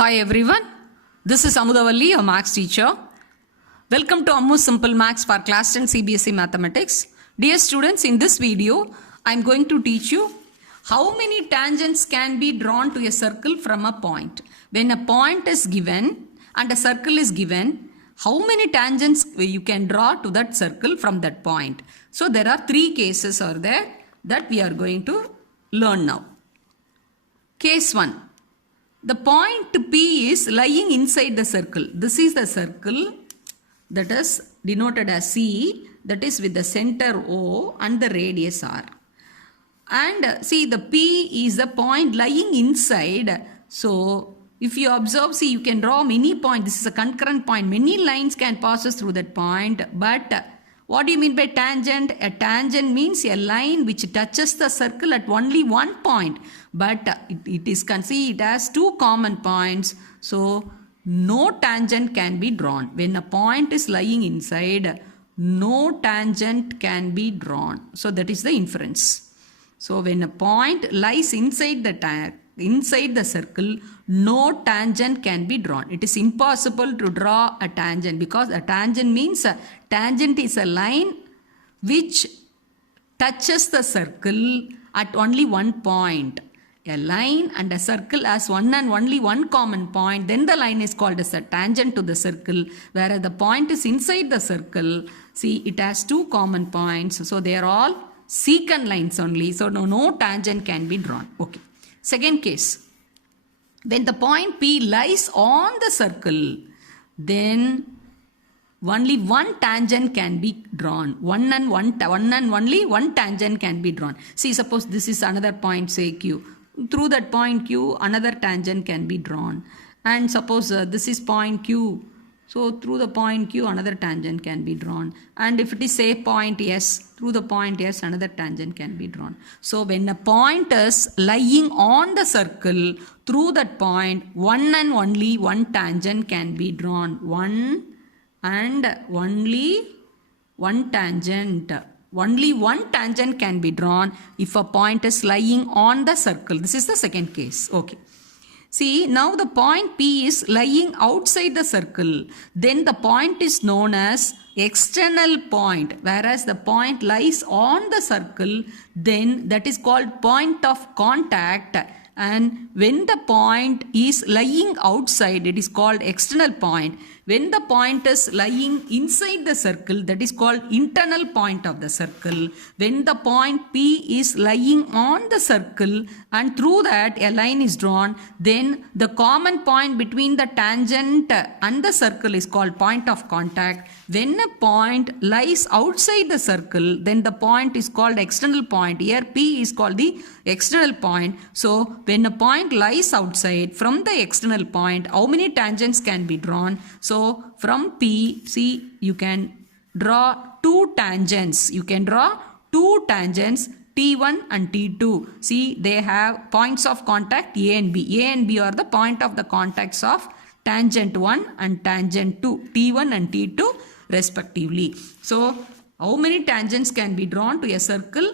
Hi everyone, this is Amudavalli, your Maths teacher. Welcome to Ammu Simple Maths for Class 10 CBSE Mathematics. Dear students, in this video, I am going to teach you how many tangents can be drawn to a circle from a point. When a point is given and a circle is given, how many tangents you can draw to that circle from that point. So there are three cases are there that we are going to learn now. Case 1. The point P is lying inside the circle. This is the circle that is denoted as C, that is with the center O and the radius R. And see, the P is the point lying inside. So if you observe, see, you can draw many points. This is a concurrent point. Many lines can pass through that point. But what do you mean by tangent? A tangent means a line which touches the circle at only one point. But it has two common points. So no tangent can be drawn. When a point is lying inside, no tangent can be drawn. So that is the inference. So when a point lies inside the circle, no tangent can be drawn. It is impossible to draw a tangent because a tangent means tangent is a line which touches the circle at only one point. A line and a circle has one and only one common point, then the line is called as a tangent to the circle, whereas the point is inside the circle. See, it has two common points, so they are all secant lines only, so no tangent can be drawn. Okay. Second case, when the point P lies on the circle, then only one tangent can be drawn. One and only one tangent can be drawn. See, suppose this is another point, say Q. Through that point Q, another tangent can be drawn. And suppose this is point Q. So through the point Q, another tangent can be drawn. And if it is say point S, through the point S, another tangent can be drawn. So when a point is lying on the circle, through that point, one and only one tangent can be drawn. One and only one tangent. Only one tangent can be drawn if a point is lying on the circle. This is the second case. Okay. See, now the point P is lying outside the circle. Then the point is known as external point. Whereas the point lies on the circle, then that is called point of contact. And when the point is lying outside, it is called external point. When the point is lying inside the circle, that is called internal point of the circle. When the point P is lying on the circle and through that a line is drawn, then the common point between the tangent and the circle is called point of contact. When a point lies outside the circle, then the point is called external point. Here P is called the external point. So when a point lies outside from the external point, how many tangents can be drawn? So from P, see, you can draw two tangents. You can draw two tangents, T1 and T2. See, they have points of contact A and B. A and B are the point of the contacts of tangent 1 and tangent 2, T1 and T2 respectively. So how many tangents can be drawn to a circle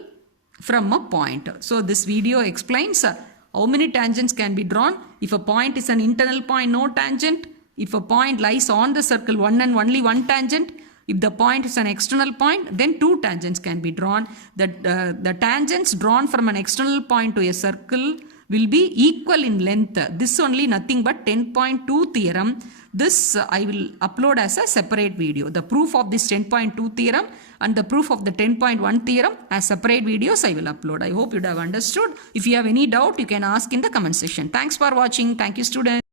from a point? So this video explains how many tangents can be drawn. If a point is an internal point, no tangent. If a point lies on the circle, one and only one tangent. If the point is an external point, then two tangents can be drawn. The tangents drawn from an external point to a circle will be equal in length. This only nothing but 10.2 theorem. This I will upload as a separate video. The proof of this 10.2 theorem and the proof of the 10.1 theorem as separate videos I will upload. I hope you have understood. If you have any doubt, you can ask in the comment section. Thanks for watching. Thank you, students.